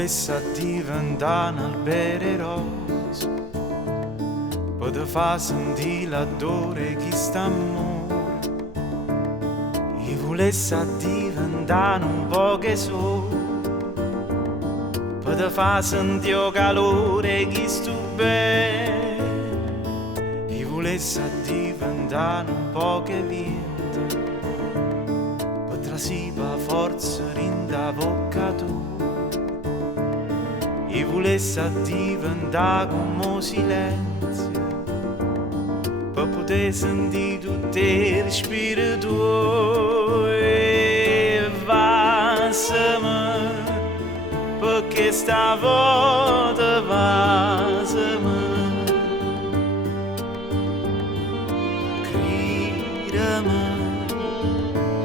volesse diventare un albero rosa, per te fa sentire l'odore che sta amore. E volesse diventare un po' che sole, per te fa sentire il calore che sto bene. E volesse diventare un po' che vento, per trasiva forza rinda bocca tua. E volesse diventare come silenzio, per poter sentire tutto il respiro tuo. E vasami, perché stavolta vasami. Credimi,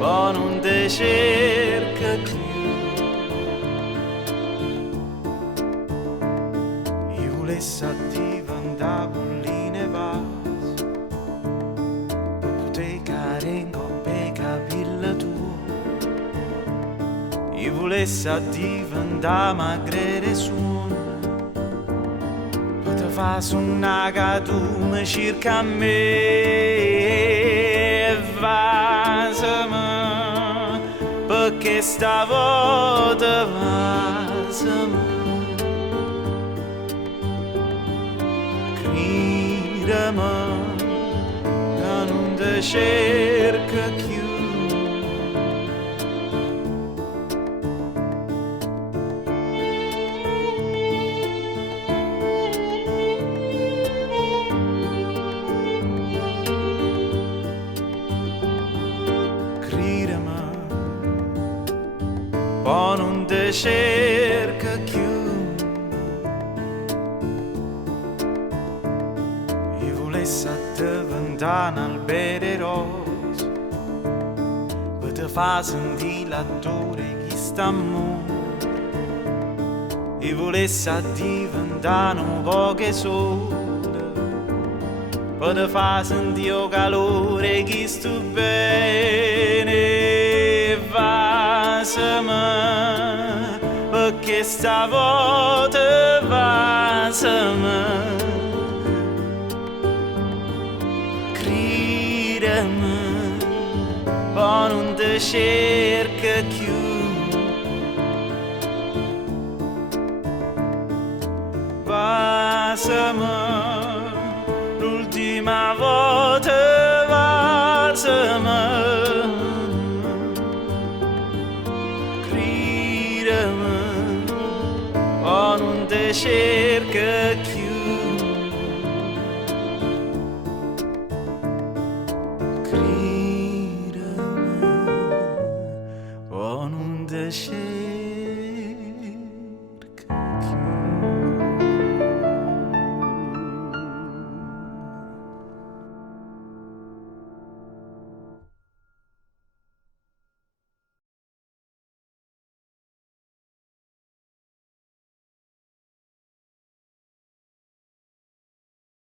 ma non ti cerca più. Volesse diventare colline vase, per poter cadere in coppe capille tue. E volesse diventare magrere suono, per te fa suonare che tu mi cerca a me. Vasami, perché stavolta vasami. Credimi, che non ti cerca più. Credimi, poi non ti cerca più. Volesse diventare un albero rosa, per te fa sentire l'odore che sta amore. E volesse diventare un po' che sole, per te fa sentire il calore che sto bene. Vasami, perché stavolta vasami. Credimi, poi non ti cerca più. Vasami, l'ultima volta vasami. Credimi, poi non ti cerca più.